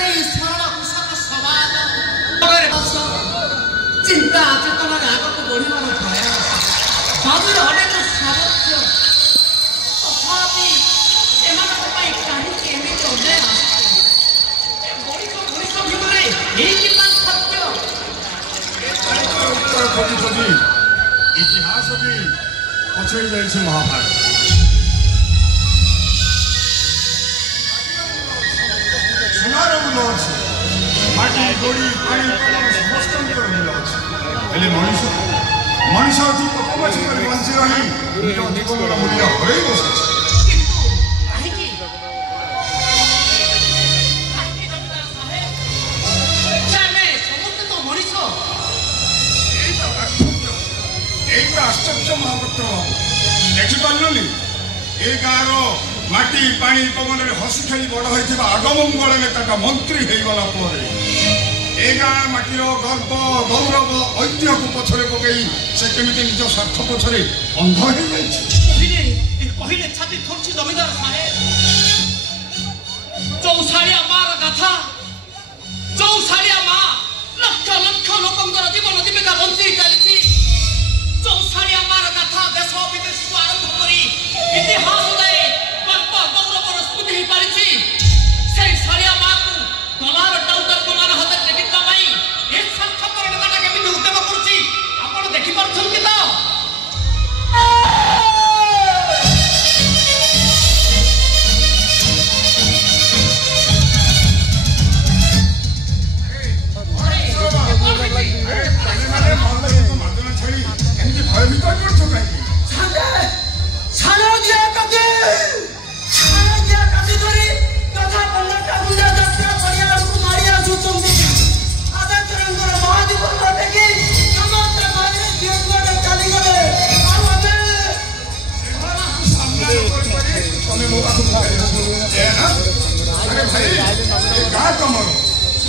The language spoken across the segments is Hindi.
सरल कृषक समाज चिंता चेतना आग को बढ़िबार प्रयास बाबूर अनेक सामर्थ्य तथापि एमानक पाई काहींकि एमिति अन्याय मଣିଷ ଭିତରେ ଏଇକି ସତ୍ୟ उत्तर खोजी खोजी इतिहास भी पछाई जाइए महाभारत सुनार मूल अच्छे माटी गोड़ी पानी समस्त मूल अच्छे मनीष मनीष अति पकमाची बंची रही जीवन मूल्य हर बस आश्चर्य महापत्र बाबू देखिपारे ये गाँव माटी पानी पवन में हसी खेली बड़ होता आगमंगल नेता मंत्री हो गला ए गाँ माटीर गर्व गौरव ऐतिह्य को पछरे पकई से केमी निज स्वार्थ पछरे अंध हो कहले छाती थोड़ी जमीदार साहेब चौसाड़िया मार गाथा चौसाड़िया माँ लक्ष लक्ष लोकंर जीवन जीविका बंची चली चौसाड़िया मार गाथा देश विदेश आरंभ कर इतिहास जाए गर्व गौरवर स्मृति हो पारी से साड़िया माँ को डलार टाउटर डलार हाथ टेकिता ए स्वार्थपर नेता केमी उद्यम करुच्ची आप देखिपार्छन कि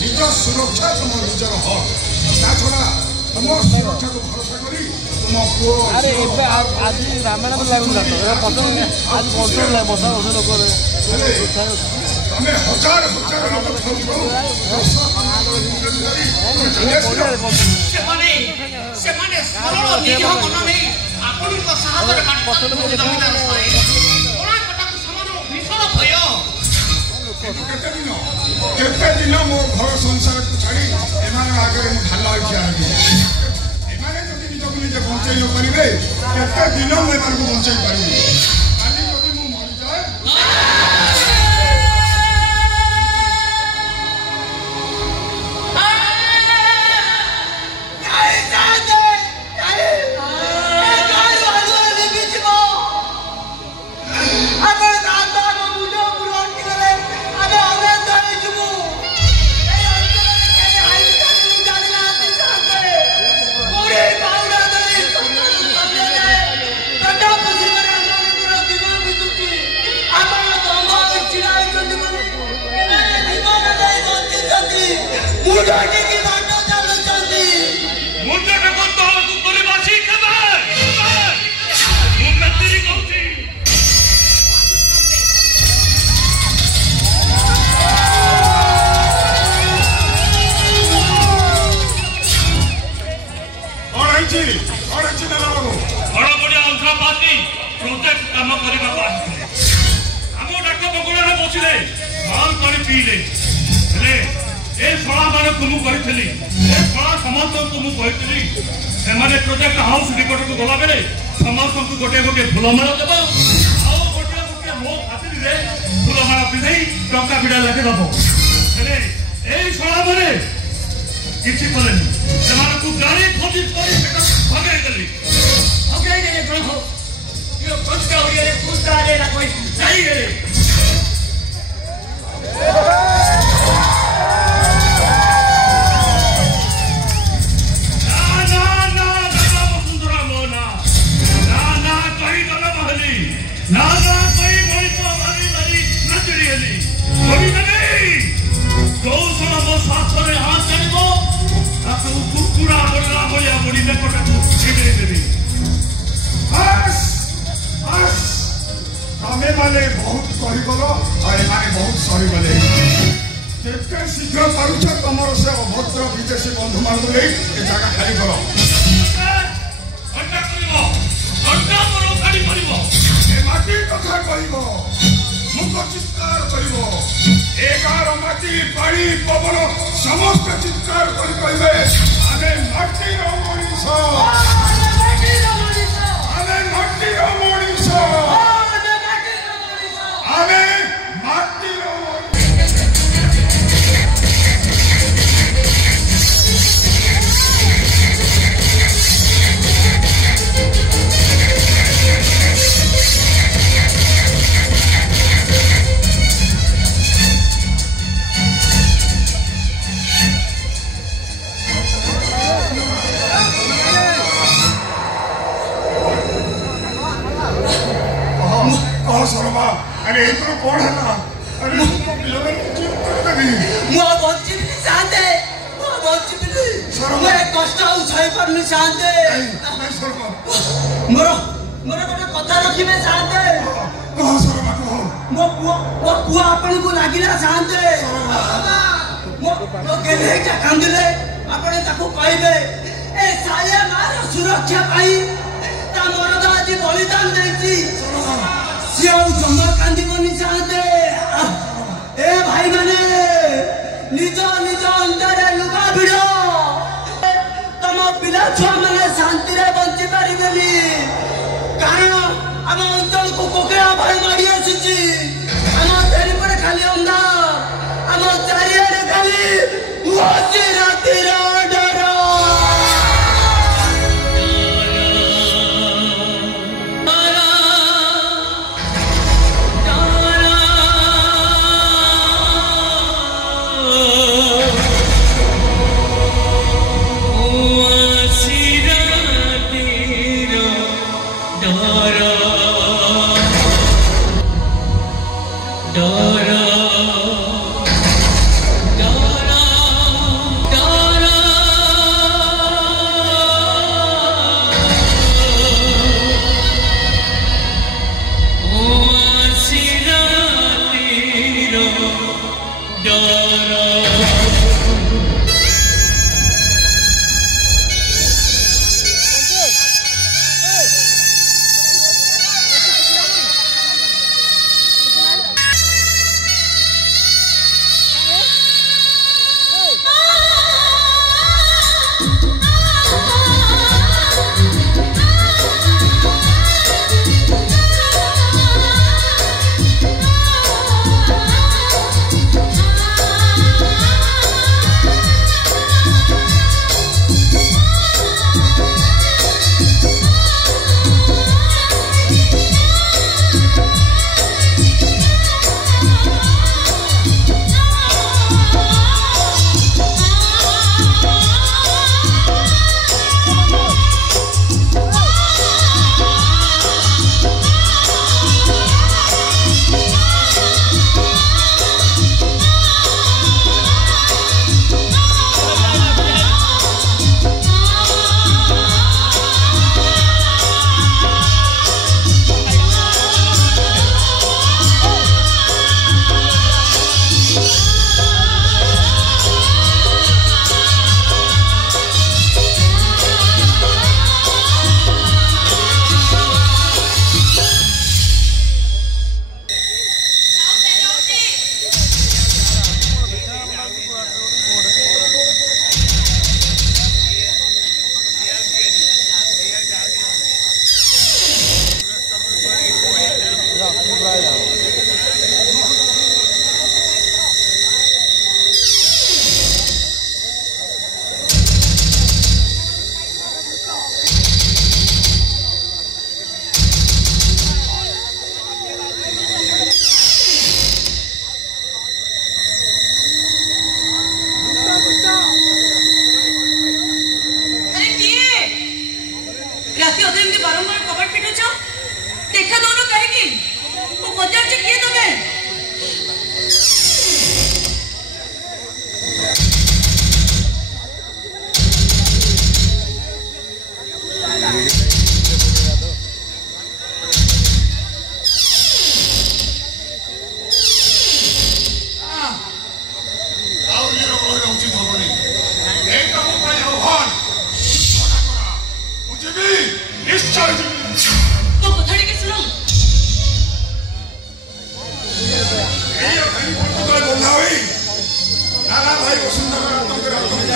निज सुरक्षा तुम निजर हक छड़ा तुम सुरक्षा को भरोसा करी तुम पुओ अरे आज रामायण लगुन आज तमें हजार हजार लोक केते दिन मो घर संसार को छाड़ी एमाने आगे मु ढाल ठिया हेबी एमाने जदि निजको निजे बंचाई न परिबे केते दिन मु एमान को बंचाई परिबे काली जदि मु मरि जाए प्रोजेक्ट हाउस निकट को गला बेले समस्त को गोटे गोटे फुलमाला देव आउ गोटे गोटे मो खातिर फुलमाला पिंधे टंका विड़ा लगे दब हेले एई सळा मने किछि कलेनी सेमान को गाड़ी खोजी करी भगाई देली ग्रह यो पंचका होइले पुस्ता रे ना कोई जाई गेले बहुत सही गल और बहुत सही गले। शीघ्र पारुछ तुम से अभद्र विदेशी बंधु मान ए जगह खाली कर माटी कथा कह मुख चित्कार कर गार माटी पानी पवन समस्त चित्कार कर कहे आमे माटी मनीष आमे माटी मनीष आमे माटी शर्मा अरे इतना कौन है ना अरे मुआ बच्ची भी शांते मुआ बच्ची भी मैं कष्ट उठाई पर नहीं शांते नहीं शर्मा मरो मरो कोटे कथा रखी में शांते कहो शर्मा कहो मो पुआ अपन को लागिला शांते मो गेले का कांदले अपन ताको कहबे ए सालिया मार सुरक्षा पाई ता मरद आज बलिदान देची जमा कांदीबनी चाहते ए भाई माने निज निज अंतरे लुगा भिड़ तम पिला छुआ मैंने शांति रे बंची पारिबेनी कारण आम अंचल को कोकेला भाई मारी आसी आम फेरी पड़े खाली अंधार आम चारिआडे खाली बची रातिर डर Ah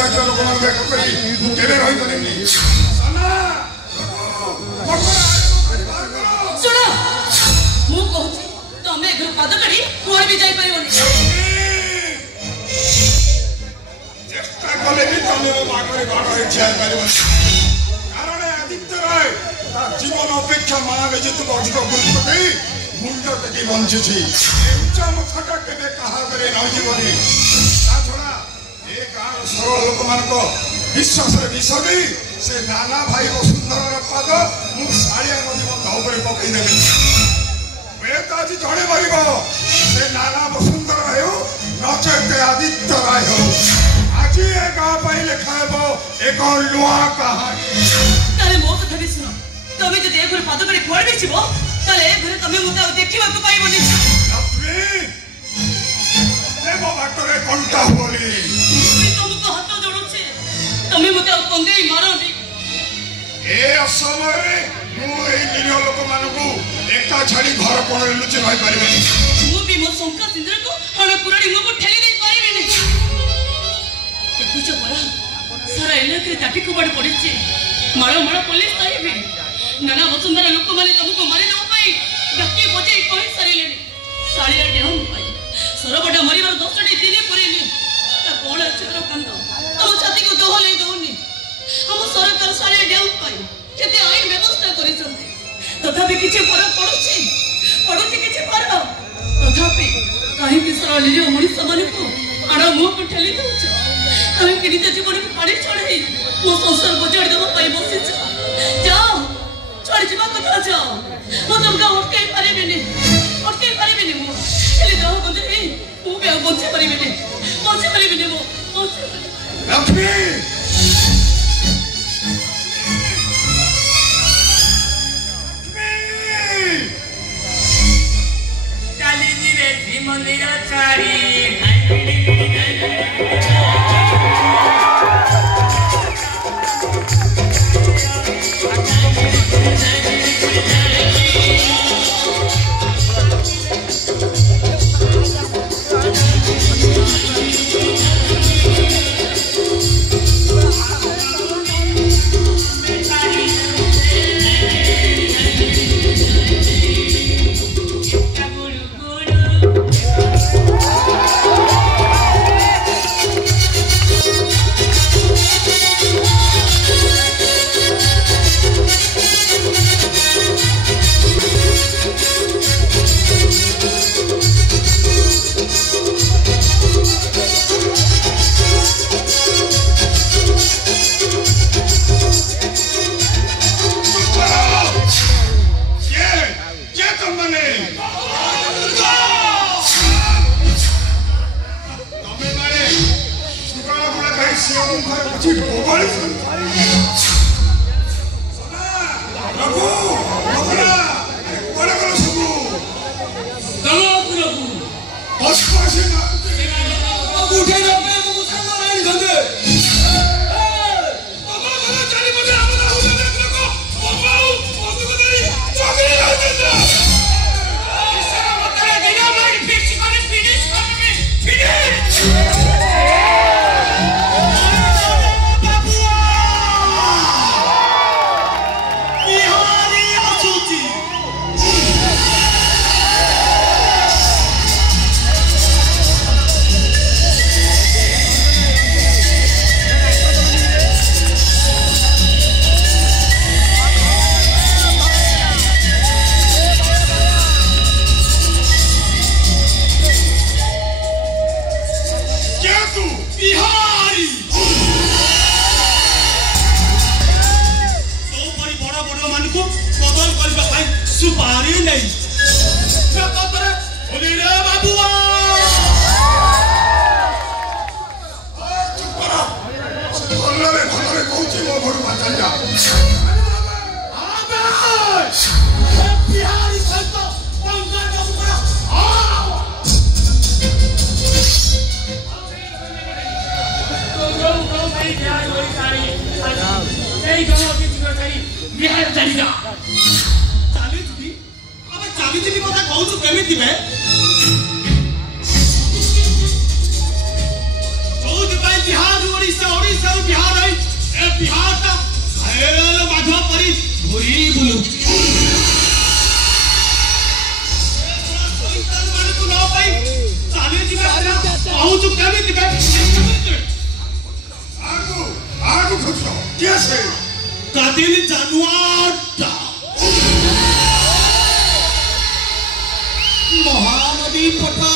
राज्य लोक मान केवे रही पारिनी सुन मु कहूची तमे घर पाद करी कोन भी जाई परिवनी चेष्टा कले भी तमे बागरे गड़ है छाय परिवनी कारण आदित्य राय जीवन अपेक्षा मानव जितु अधिक गुरुत्व देई मुंड टेकी बंची छी उच्चा मुखटा केबे कहा करे न जीवनी ता छोड़ा ए गाँव सरल लोक मान को विश्वास रे विसर्गी से नाना भाई वसुंधरा पाद मु साड़िया नदी बंध ऊपर पकई देबे बेताजी झड़े मरिब से नाना वसुंधरा हेउ नचेते आदित्य राय हो आज ए गाँव पाई लेखाबो एक लुआ कहानी ताले मो कथा भी सुनो तमे जदि ए घर पाद करी कोन भी छिबो ताले ए घर तमे मुता देखिबा को पाइबोनी लक्ष्मी देबो बाटरे कंटा होली तुमको हाथ जोड़ुछे तमे मुते कंदेई मारोनी ए असमय मु ए निरीह लोक मानकु एका छाड़ी घर कोण लुचि रही परिबेनी मु भी मो संका सिंदर को हने पुराड़ी मो को ठेली दे पारिबेनी देखुछ परा सारा इलाके ताटी कुबाड़ पड़िछे माळो पुलिस आइबे नाना वसुंधरा लोक माने तुमको मारि दो पाई डाकी बजे कहि सरिलेनी सालिया डेहम पाई सरबडा मरिबार 10टी दिने पुरेनी ता कोण अचर कांद तम छाती को दोहले दोनी हम सरकार सालिया डेहम पाई केते आईन व्यवस्था करिसंती तथापि किछि फरक पडुछि किछि फरक तथापि काहे कि सरल निरीह मनुष्य माने को आड़ा मुह को ठेली दउछ काहे कि निज जीवन को पानी चढ़ाई मो संसार बजाड़ देबो पाई बसिछ जाओ छोड़ जीवा कथा जाओ मो तुमका उठके पारिबेनी मो एले जाओ बंदे मु बे बंचे पारिबेनी मो लक्ष्मी काली रे श्री मंदिर चारी बिहारटा घायल बाघ परी घुरी बुलु ମାନଙ୍କୁ ନ ପାଇ ଚାଲି ଯିବେ କହୁଛୁ କେମିତି आगु खुशो कैसे कादिल जानवाटा महानदी पटा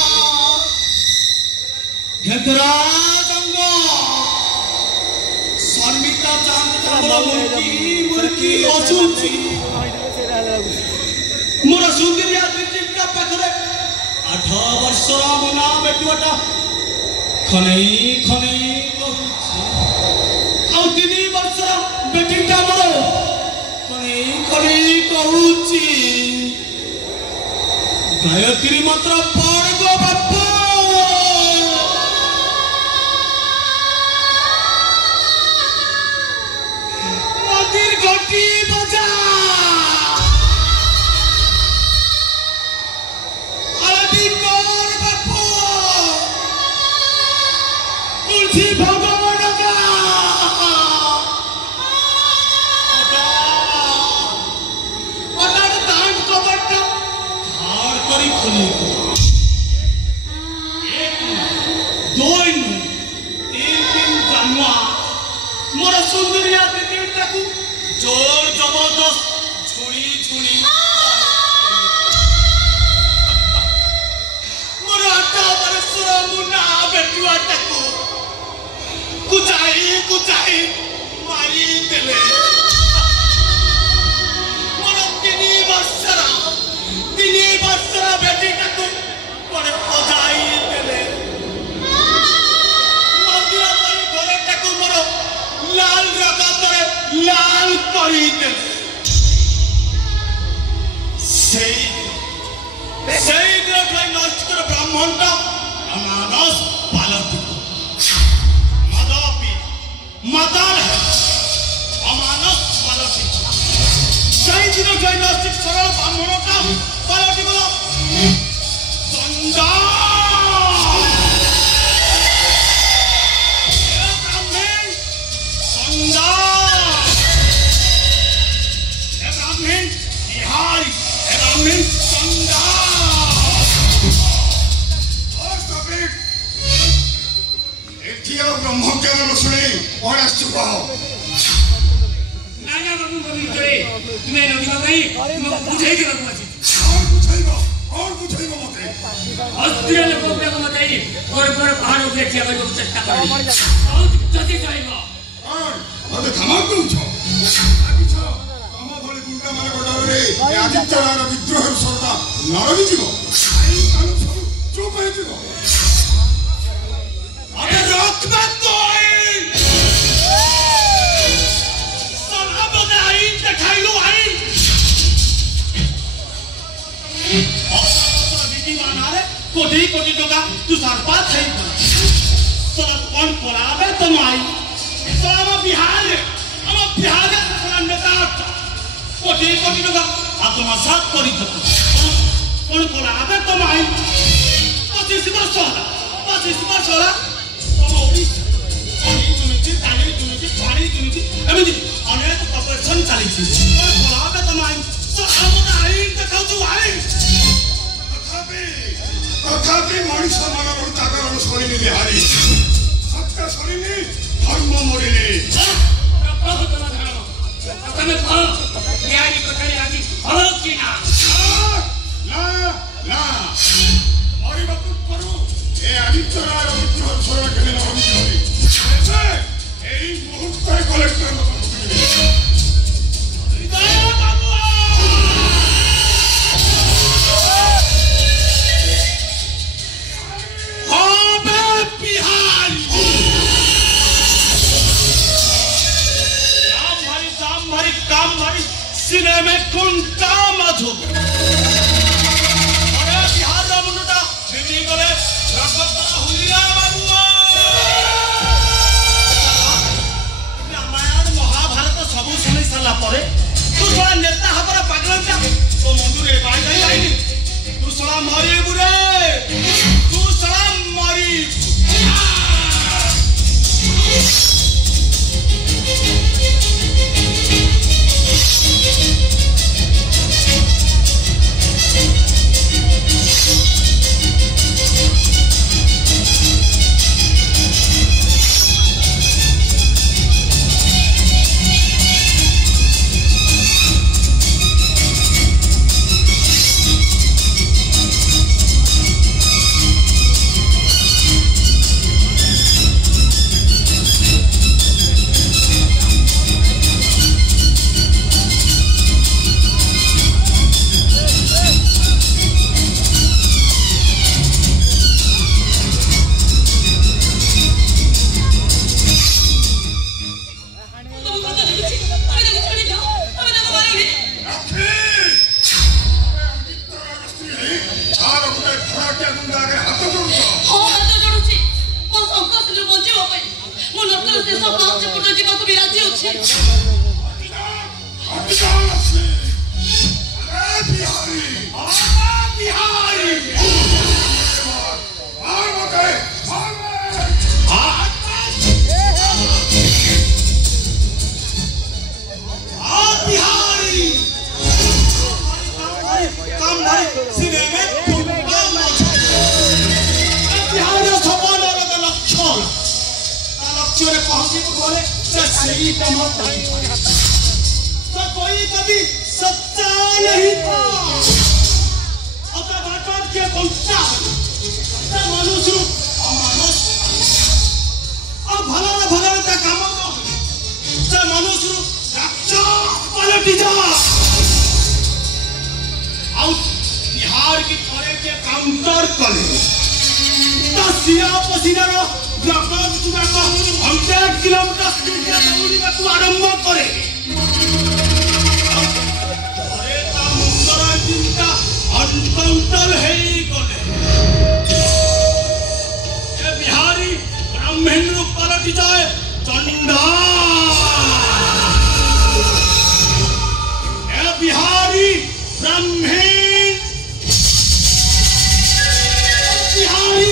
घेतरा गंगा शर्मिका चांद कमल मुर्की असुची मोर सुंदरिया दिलका पाखरे 8 वर्षर मना बेटुआटा खनै कहूची आउ 3 वर्षर बेटीटा मोर खनै कहूची गायत्री मंत्र पढ़ गो बापा मदिर घटी बजा आरती कर बापा तुलसी भगवान का दांत कबट्टा हार करी खुली दोन 3 जानुआ मोर सुंदरिया दिदिटा को जोर जबरदस्त झुड़ी झुड़ी मोर 8 वर्षर मुना बेटुआटा को कुचाई मारी देले मोर 3 वर्षर बेटीटा को बड़े पजाई देले मंदिर परी घरटा को मोर लाल रकातरे लाल करी देले সেই গ্রহে নষ্ট করে ব্রাহ্মণটা অনাদস পালটি মাদার অমানস পালটি সেই দিন জৈনস্টিক সরল ব্রাহ্মণটা পালটি বলো চন্দা बिहारी चंदा ब्रह्मज्ञान शुणी कौन आश्चुक नाना बाबू करे तुम्हें नबी भाई बुझाई के बाबू अछि कौन बुझाइबो मते अस्त्रीय लोक को मते और पहाड़ उठे देखिया को चेष्टा करी बहुत जति जाइबो कौन मते धमक दूछो आकिछो तम भली गुंडा माने बडरे आदित्यरार विद्रोह सरदा नरबी जीव आई कानु सब चुप हे जीव अरे रोकबा कोई सलाम आई देखाइलो आई कोटी कोटी टका तू सरपा थई तोरा कौन पराबे तमाई तोरा हम बिहार तोरा नेता कोटी कोटी टका आत्मसात करी तो कौन पराबे तमाई 25 वर्ष होला तम ओडिसा ताली दुनिची एमिति अनेक ऑपरेशन चली कौन पराबे तमाई तो हम आईन देखाउ तू आईन तथापि मनुष्य मनर जागरण शरीर बिहारी सत्य शरीर धर्म मरिले मरिबाकु करू ए आदित्यरार विद्रोह शरण केले नरमी এই মুহূর্তে কলেক্টর सिने में कुंटा मधु अरे बिहार रा मुंडा बिनी गले रगतरा हुलिया बाबू रामायण महाभारत सब सुनी साला परे तू थोड़ा नेता हबरा पागलंटा तो मुंडुरे बाई जाई आईनी तू सला मरी बुरे तू सला मरी ଦେଶ ପାଞ୍ଚ ପଟ ଯିବାକୁ ବି ରାଜି ଅଛି। कोई कभी सच्चा नहीं था के पहुंचा मनुष्य भला भला काम से मनुष्य पलटि जा बिहार की थोड़े के काउंटर कले सीना पसीनार 100 किलोमीटर स्पीड दौड़ाक आरंभ करे चिंता अनकंट्रोल बिहारी ब्राह्मण पलटि जाए चंडा बिहारी ब्राह्मण बिहारी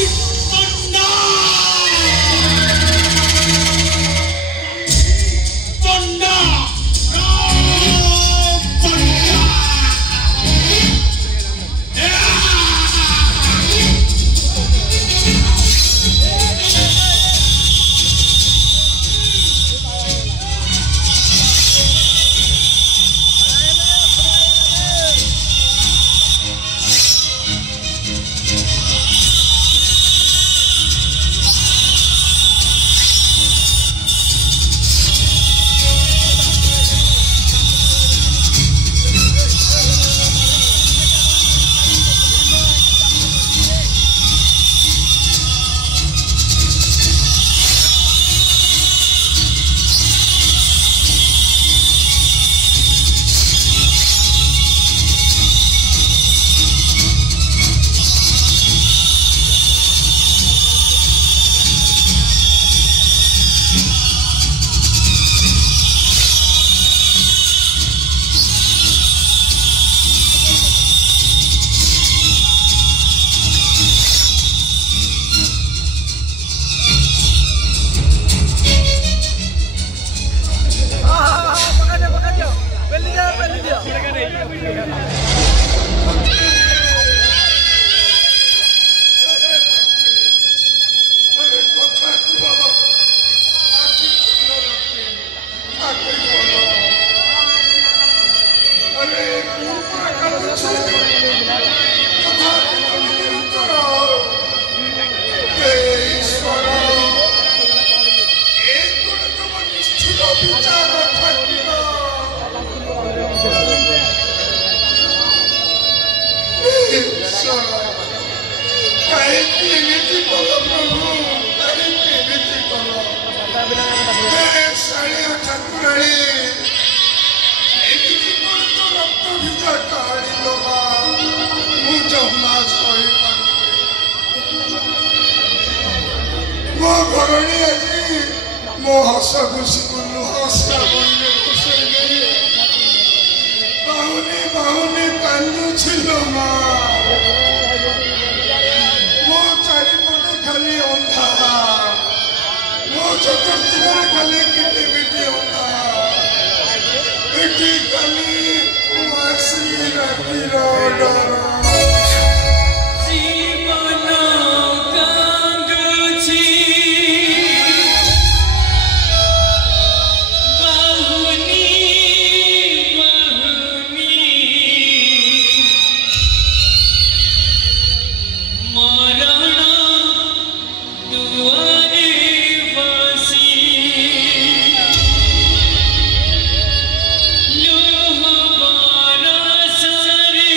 लोह बारा सरे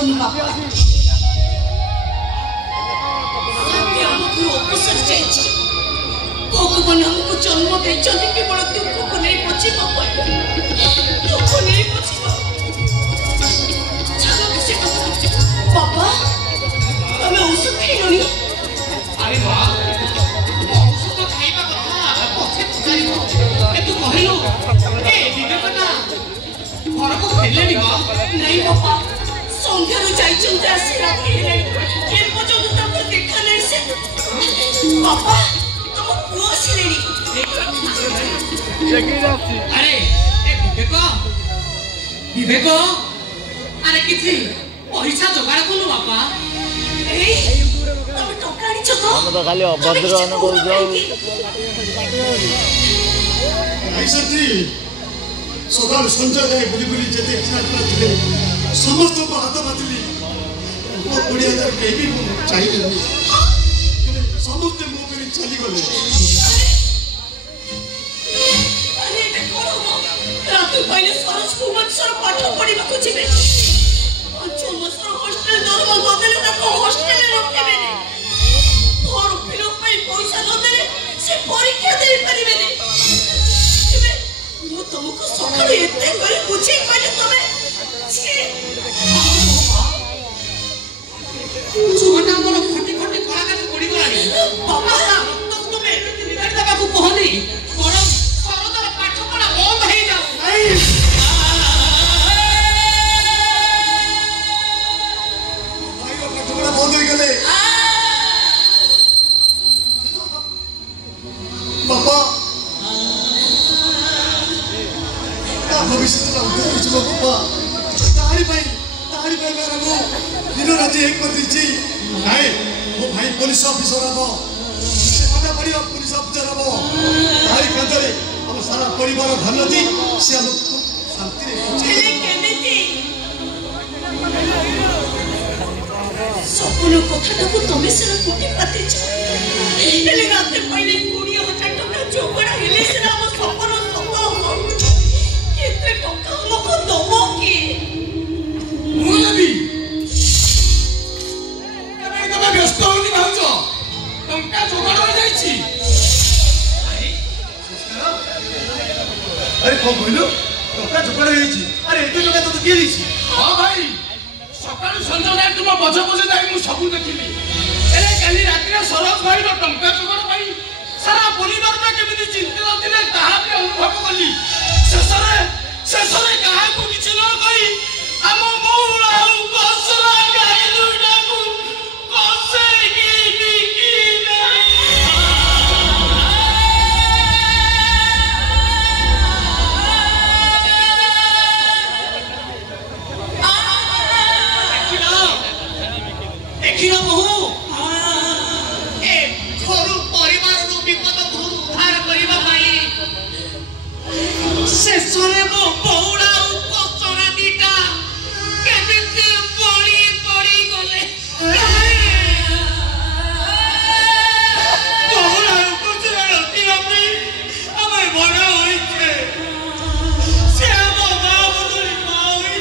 जीवन बापा भगवान हमको जन्म देते केवल दुख को नहीं बचवा दुख नहीं बचवा बापा तुम औषध खाइलनी अरे माँ औषध खाइबा कथा पछे पचारिबो ए तू कहिलु ए विवेकना घर को फेलेनी माँ नहीं बापा संध्या रो जाइचन आसी राती हेले ए पर्यंत तक देखा नहीं से बापा तुम पुआ सिलेनी अरे ए विवेक अरे किछि पैसा जोगाड़ कनु बापा ए तुम टका आनिछ तो हम तो खाली अभद्र न कर जाऊ ऐसा जी सकाल संजय जाए बुली बुली जते एक्स्ट्रा करथिले समस्त को हाथ बातली वो 20000 केबी चाहिए समस्त मो करी चली गले अरे देखो रात पहले सरस कुमत्सर पाठ पढ़िबा को जिबे अच्छा मसर हॉस्टल दरवा बदले ताको हॉस्टल रखिबे ने और फिल्म पे पैसा न देले से परीक्षा दे परिबे ने मु तुमको सकाळ एते करे पूछी पहले तमे जोना मोर खटी खटी कलाकार पड़ी गलानी बाबा तो तुमे निगाड़ी दबा को कहनी बरम सरदर पाठ पढ़ा बंद हो जाऊ नहीं भाई को पाठ पढ़ा बंद हो गले बाबा भविष्य तो उधर जो बाबा तारी भाई मेरा वो दिनो राती एक कर दीची भाई वो भाई पुलिस ऑफिसर हबो से पता पड़ियो पुलिस ऑफिसर हबो तारी कंदरे हम सारा परिवार धन्यती से हम शांति रे चले केमिति सपनो कथाटा को तमे से कुटी पाते छ एले रात पहले 20000 टका जोगड़ा हेले से हम सपनो सतो हो केते टका हमको दबो की मुलबी तमे व्यस्त होनी भाउजो टंका जोगाड़ हो जाईची अरे को बोलू टका जोगाड़ हो जाईची अरे एते टका तो के दीची हां भाई सकाळ संजय तुम बजे बजे जाई मु सब देखिली एले काली राती रे सरस भाई रो टंका जोगाड़ भाई सारा परिवार में केमिति चिंतित थिले ताहा भी अनुभव कली शेषरे काहा को किछ न कहि हम मौला कसरा गाय दुइटा को कसे की बिकी देखिलो बहु ए घरु परिवार रो विपद घरु उद्धार करिबा भाई शेषरे मो बौला कसरा दीटा केमिति पड़ी गले बौला कसरा रखी अपनी हमें बड़ा होइछे से हम बाप बदली माई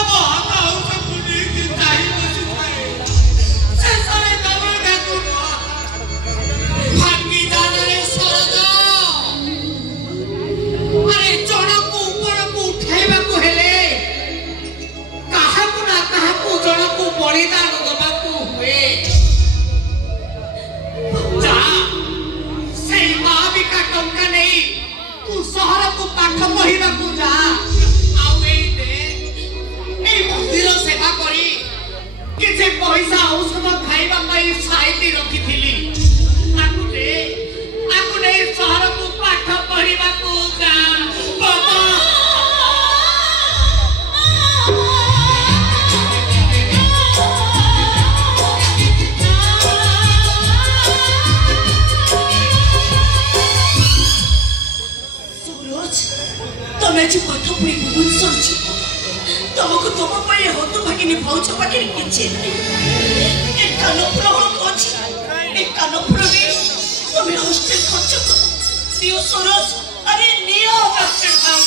अब हाथ से पुनी की ताई बसी थाए शेषरे कबर देखु भागी जाने सरद अरे जन को ऊपर को उठाइबा को हेले काहा को ना काहा को जन को बलिदान दबा को हुए जा सेई महाविका टंका नहीं तू शहर को पाठ पढ़िबा को जा आउ एई दे एई मंदिर सेवा करी किछे पैसा औषध खाइबा पई साइती रखिथिली आकुने शहर को पाठ पढ़िबा को जा बाबा सूरज तमे जी पाठ पढ़ी बहुत सरछ तमको तुम पे होत भागिनी भौज पाखिर किछे एक कानपुर हो अछि एक कानपुर रे तमे हॉस्टल खर्च कर दियो सूरज अरे नियो हॉस्टल खाओ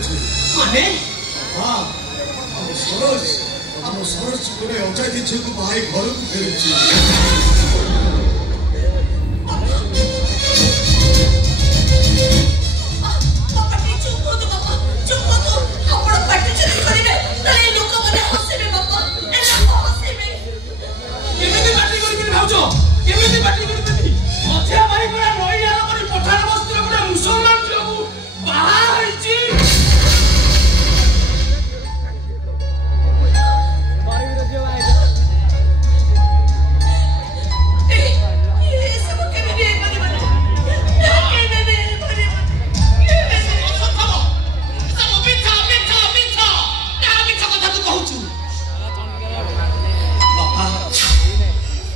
କହୁଛି ମାନେ ହଁ ଆମ ସରୋଜ ଗୋଟେ ଅଜାତି ଝିଅକୁ ବାହାଇ ଘରକୁ ଫେରୁଛି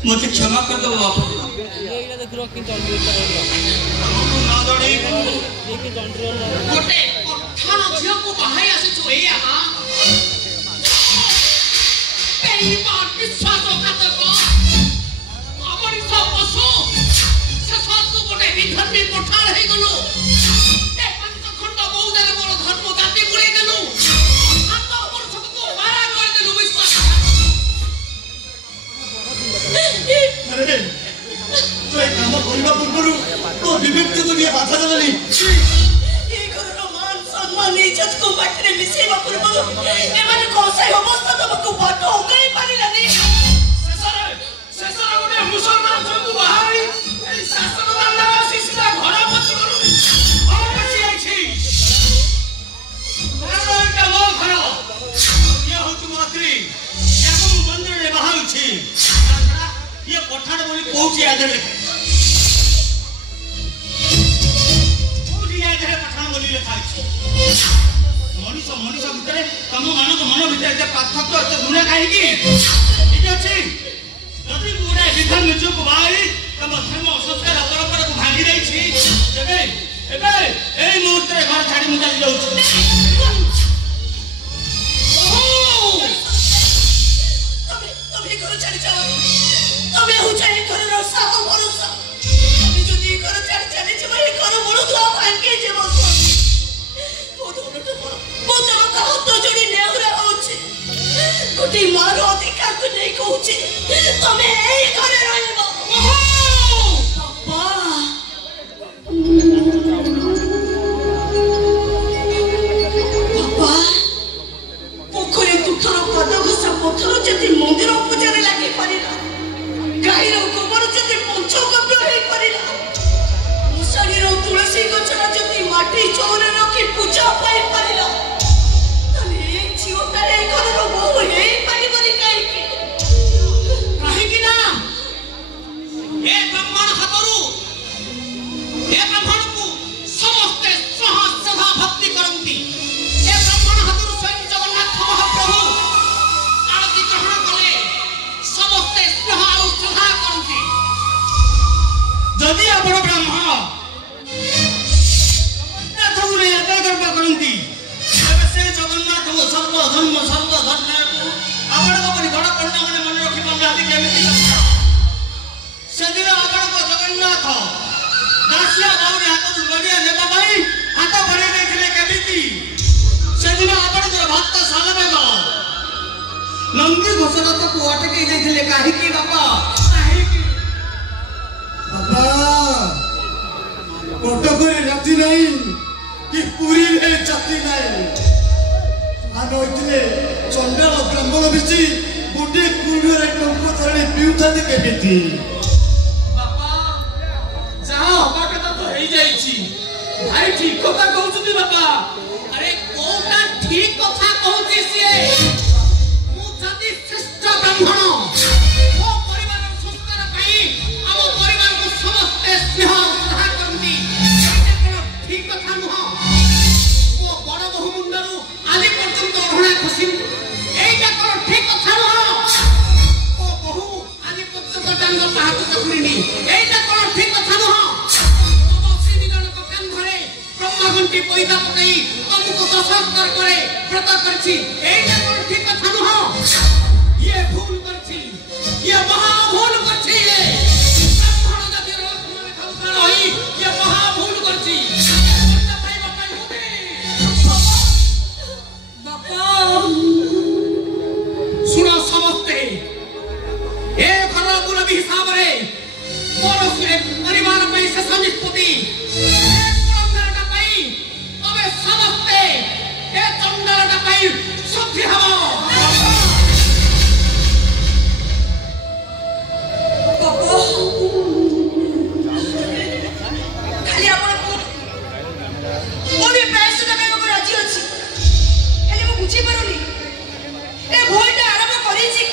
मुझे क्षमा कर दो बाबा गोटे पठाण झियो को बाहाई आसीछु एया ना बेईमान विश्वासघातक अमरी पशु शेषको गोटे विधर्मी पठाण हे गलो ए पंचखंड बौद्धर मोर धर्म जाति बुलाई देलु हाथ मोर सबको मारा कर देलु विश्वास अरे तो एक काम करबा पूर्वरु तो विवेक से तो ये बाधा देलनी ये घरर मान सम्मान इज्जत को बाटरे मिसेबा पूर्वरु एमाने कोसै अवस्था तमको बाटो होकई पारिलानी शेषर गोटे मुसलमान सबको बाहाई ए शासन दंडा सीधा घर पसी करू और पसी आइछि एटा मो घर ये होतु मंत्री याको मंदिर रे बाहाउछि ये पठाण बोली कोठी आधे कोठी आधे पठाण बोली लिखा अछि मनीष भितर तम मानक मन भितर जे पार्थक्य एते गुणे काहे की ठीक अछि जदि गुणे विधान निजो को बाई तम धर्म संस्कार परंपरा को भागी दै छी एबे एई मुहूर्त रे घर छाडी मु चली जाउछु तमे घर छाडी जाओ तमे हो जाए घर रसा हो भरोसा तमे जदी घर छाडी चली जे भाई घर बड़ तो भांगे जे बस बोधन का हाथ जोड़ी नेउरा होछि गोटी मार अधिकार को नहीं कहूछि तमे एई घरे रहबो बाबा पोखरे तुठर पद घसा पत्थर जति मंदिर पूजा रे लागि परिला गाईर गोबर जति पंचगव्य हे परिला मुसारीर तुलसी गछरा जति माटी चौरे रखी पूजा पाई परिला तले जीवतारे घरर बहु हे परिबरी काहे कि ना ए ब्राह्मण हातरू ए ब्राह्मण को समस्त श्रद्धा भक्ति करंती ए ब्राह्मण हातरू स्वयं जगन्नाथ महाप्रभु आरती ग्रहण कले समस्त स्नेह और श्रद्धा करंती जदि आपण ब्राह्मण नाथुरे आदर करबा करंती तबे से जगन्नाथ वो सर्व धर्म सर्व धर्म को आपण को बड़ी बड़ पंडा माने मन रखि पाउनाती केमिति सेदिन आपण को जगन्नाथ दासिया बाउरी हाथ बढ़िया नेता भाई हाथ बढ़े देखले केमिति सेदिन आपण को भक्त सालवेग नंदी घोषरथ को अटके देखले काहे की बाबा काहे की बाबा कटकरे राति नहीं कि पुरी रे जाति नहीं आनो इतने चंडाल ब्राह्मण बिची गोटे कुंडरे टंको धरणी पिउथाते केमिति बाबा जाओ बाबा तो हेई जाईची भाई ठीक कथा कहउछती बाबा अरे कोटा ठीक कथा कहउची सिए मु जदी श्रेष्ठ ब्राह्मण मो परिवार संस्कार पाई हम परिवार को समस्त स्नेह श्रद्धा करंती एटा कोन ठीक कथा नुह मो बड़ बहु मुंडरू आदि पर्यंत घणा खुशी एटा कोन ठीक कथा नुह ओ बहु आदि पर्यंत डांग पाहत चकुरिनी एटा कोन ठीक कथा नुह तम श्री जनक कांधरे ब्रह्मघंटी पैदा पकई तुमको सशस्त्र करे व्रत करछि एटा कोन ठीक कथा नुह ये भूल करछि ये महा भूल करछि ये ब्राह्मण जाति रत्न खाउता रही ये महा भूल करछि भाई बापा होते शुद्धि हवा खाली आपण को भी पैसे देबे को राजी अछि खाली मु बुझी परुनी ए भोइटा आरंभ करी छी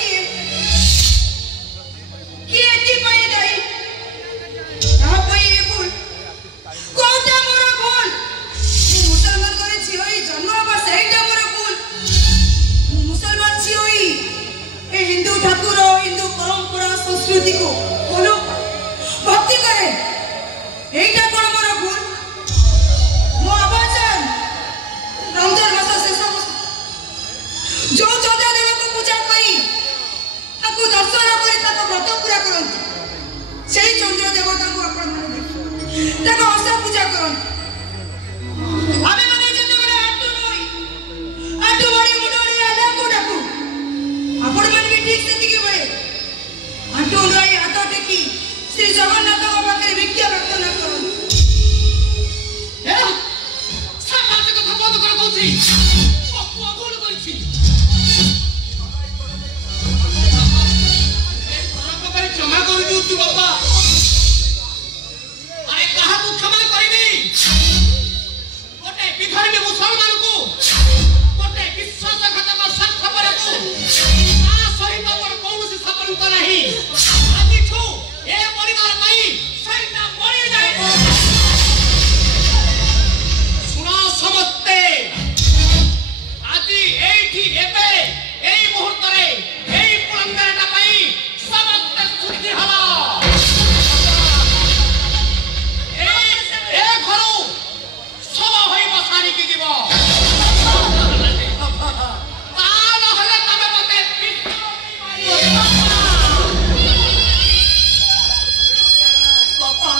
कि एती पई दाई आ पई ए भूल कोटा मोर भूल मुसलमान करे छी होई जन्म बा सेटा मोर भूल मुसलमान छी होई ए हिंदू ठाकुर हिंदू परंपरा संस्कृति को बोलो भक्ति करे एटा कोन मोर भूल मो आवाजन रमजान मास शेष जो चंद्र देव को पूजा करी ताकू दर्शन करी ताको व्रत पूरा करंती सेही चंद्र देवता को आपण माने देखि ताको आशा पूजा करंती आमे माने जते बडे आटु बडी मुडोडी आला को डाकू आपण माने भी ठीक से दिखे बळे आटु नई हाथ टेकी श्री जगन्नाथ को पाखरे भिक्षा प्रार्थना करंती ए समाज को बंद कर कहूची पप्पू भूल करछि क्षमा कर दियो तू बाबा अरे कहा को क्षमा करबी गोटे बिखारी मुसलमान को गोटे विश्वासघातक सत खबर को आ सहित पर कौन से संबंध नहीं आदि छु ए परिवार पई सहित मरि जाय सुना समझते आदि एठी एबे एई मुहूर्त रे एई पुरंदरटा पई समस्त शुद्धि हवा ए घरो सब होई बसारी की जीव ताल हले तमे मते पापा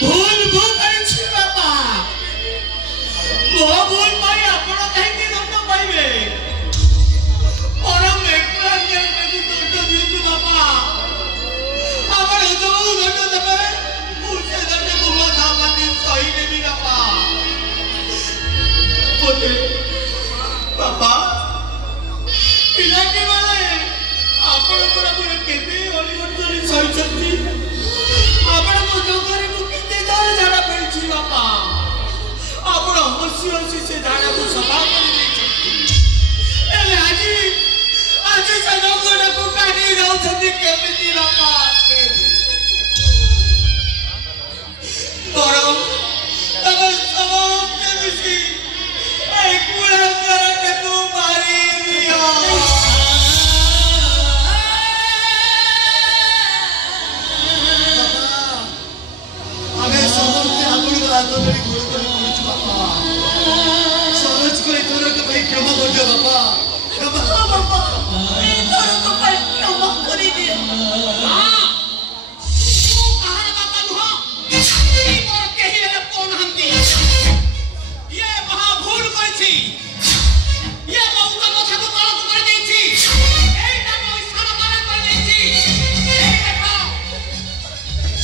भूल भूल करछि बाबा मो भूल पाई आपण काहे कि दंड पाइबे परम एकला के दंड दियु बाबा आपण जो दंड देबे मुझे दंड को माथा पाती सही देबी बाबा बोले बाबा पिला के माने आपण पर पूरे केते हरिवर्धन सही चलती आपण को जो करे को केते जाने जाना पड़छि बाबा आपण हसी हसी से जाना को सफा कर देछि ए आज से लोगों को काटी जाऊ छथि केमिति बाबा परम तब सब के मिसी ए कुड़ा कर के तू मारी दिया आगे समझते आपण को हाथ धरी गोड़ कर पहुंच बाबा समझ को तोर के भाई क्षमा कर दे बाबा क्षमा बाबा ए तोर को पर क्षमा करी दे हां तू कहां बाबा नुहा ई मोर केही ले कोन हंती ये महा भूल करछि ये मौका मथा को तलक कर देछि एटा को इशारा मारा कर देछि ए देखो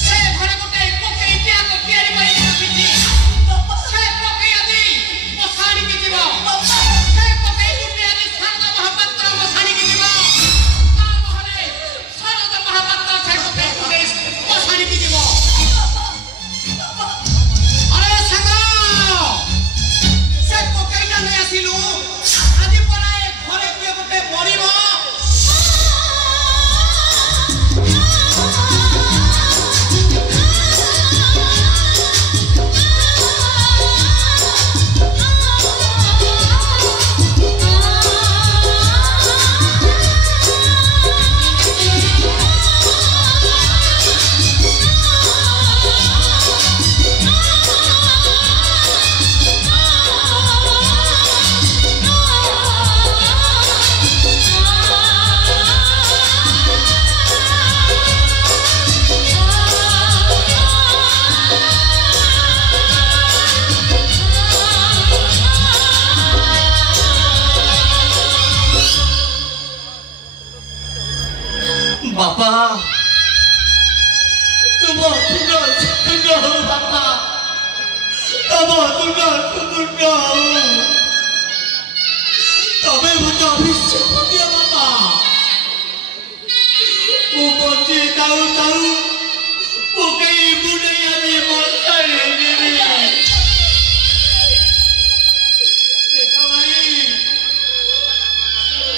से घरे गोटे पोके इतिया को तैयारी करि रखिछि से पोके आदि मसाणी के जीव से पोके गुटे आदि शारदा महापात्र मसाणी के जीव ता महले शारदा महापात्र से पोके गुटे मसाणी के जीव अरे संगा से पोकेटा नै आसिलु आदि पराए घरे के गोटे मरिबो बाबा तुम बाबा तो बाबा दुर्गा दुर्गा तबे मत अभिषेक दिया बाबा वो बच्चे ताऊ ताऊ वो कई बुढ़िया ने मरता है देखो भाई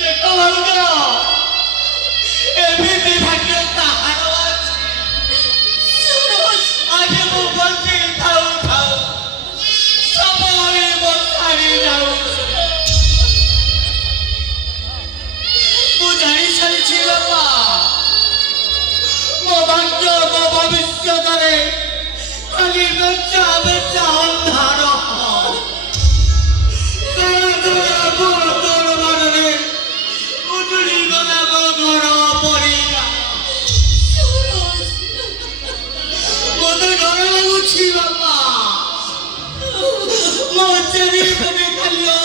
देखो भाई एभी भाग्य ताहार आज वो बच्चे ताऊ ताऊ सब आगे बसारी जाऊ बुझाई चलছি बाबा ମୋ ଭାଗ୍ୟ ମୋ ଭବିଷ୍ୟତରେ ଖାଲି ବେଚା ବେଚା ଅନ୍ଧାର ତୋର ମାନରେ ଉଜୁଡ଼ି ଗଲା ମୋ ଘର ପରିବାର ମୋତେ ଡର ଲାଗୁଛି ବାପା ମୋ ଚାରିପଟେ ଖାଲି